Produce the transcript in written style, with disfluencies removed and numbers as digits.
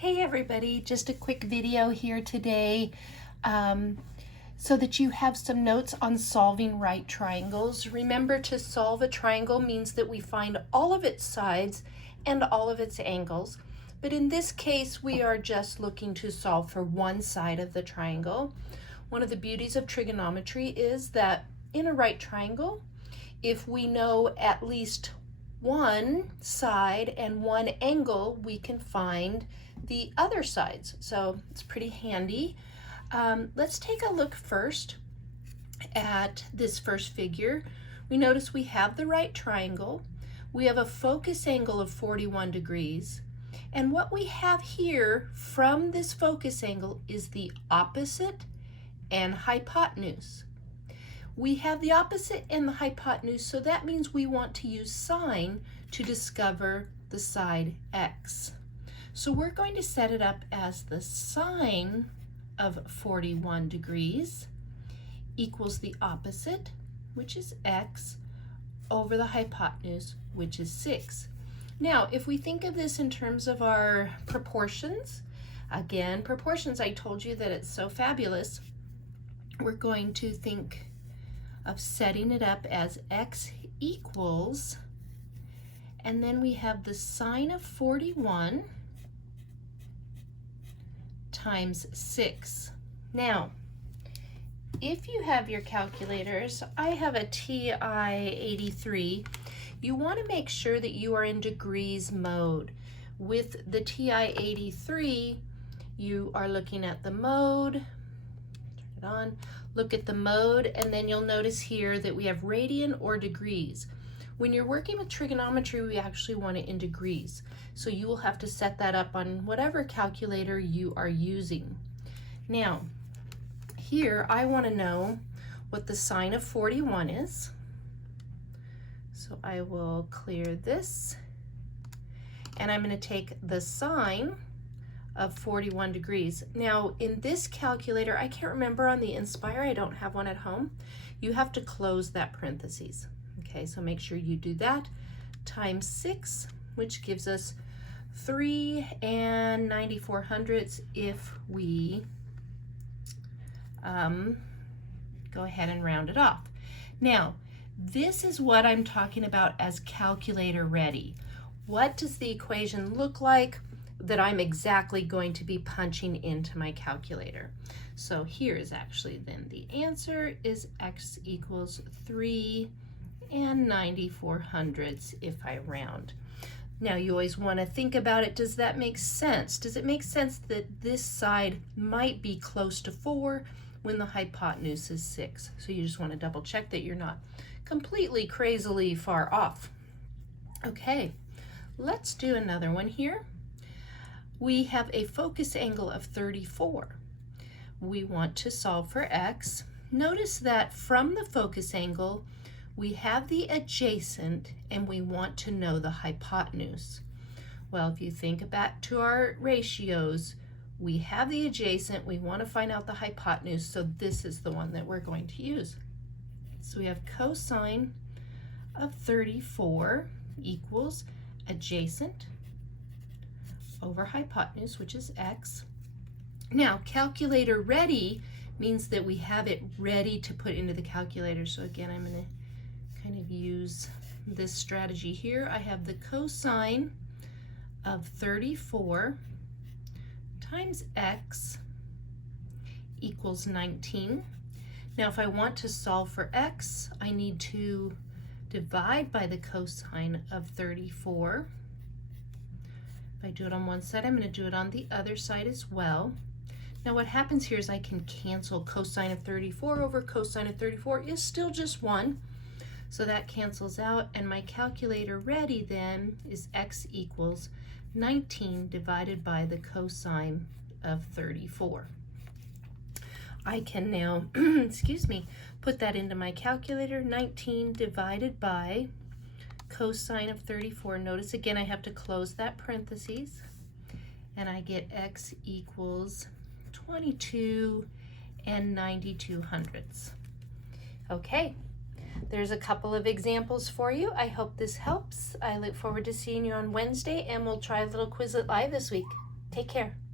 Hey everybody, just a quick video here today so that you have some notes on solving right triangles. Remember, to solve a triangle means that we find all of its sides and all of its angles. But in this case, we are just looking to solve for one side of the triangle. One of the beauties of trigonometry is that in a right triangle, if we know at least one side and one angle, we can find the other sides. So it's pretty handy. Let's take a look first at this first figure. We notice we have the right triangle. We have a focus angle of 41 degrees. And what we have here from this focus angle is the opposite and hypotenuse. We have the opposite and the hypotenuse, so that means we want to use sine to discover the side x. So we're going to set it up as the sine of 41 degrees equals the opposite, which is x, over the hypotenuse, which is 6. Now, if we think of this in terms of our proportions, again, proportions, I told you that it's so fabulous. We're going to think of setting it up as x equals, and then we have the sine of 41 times 6. Now, if you have your calculators, I have a TI-83. You want to make sure that you are in degrees mode. With the TI-83, you are looking at the mode, turn it on, look at the mode, and then you'll notice here that we have radian or degrees. When you're working with trigonometry, we actually want it in degrees. So you will have to set that up on whatever calculator you are using. Now, here I want to know what the sine of 41 is. So I will clear this, and I'm going to take the sine of 41 degrees. Now, in this calculator, I can't remember on the Inspire, I don't have one at home. You have to close that parentheses. Okay, so make sure you do that, times 6, which gives us 3 94/100 if we go ahead and round it off. Now, this is what I'm talking about as calculator ready. What does the equation look like that I'm exactly going to be punching into my calculator? So here is actually then the answer is x equals 3 94/100 if I round. Now you always want to think about it, does that make sense? Does it make sense that this side might be close to 4 when the hypotenuse is 6? So you just want to double check that you're not completely crazily far off. Okay, let's do another one here. We have a focus angle of 34. We want to solve for x. Notice that from the focus angle, we have the adjacent and we want to know the hypotenuse. Well, if you think back to our ratios, we have the adjacent, we want to find out the hypotenuse, so this is the one that we're going to use. So we have cosine of 34 equals adjacent over hypotenuse, which is x. Now, calculator ready means that we have it ready to put into the calculator. So again, I'm going to kind of use this strategy here. I have the cosine of 34 times x equals 19. Now, if I want to solve for x, I need to divide by the cosine of 34. If I do it on one side, I'm going to do it on the other side as well. Now what happens here is I can cancel cosine of 34 over cosine of 34 is still just 1. So that cancels out, and my calculator ready then is x equals 19 divided by the cosine of 34. I can now, excuse me, put that into my calculator, 19 divided by cosine of 34. Notice again I have to close that parentheses, and I get x equals 22 92/100. Okay, there's a couple of examples for you. I hope this helps. I look forward to seeing you on Wednesday, and we'll try a little Quizlet Live this week. Take care.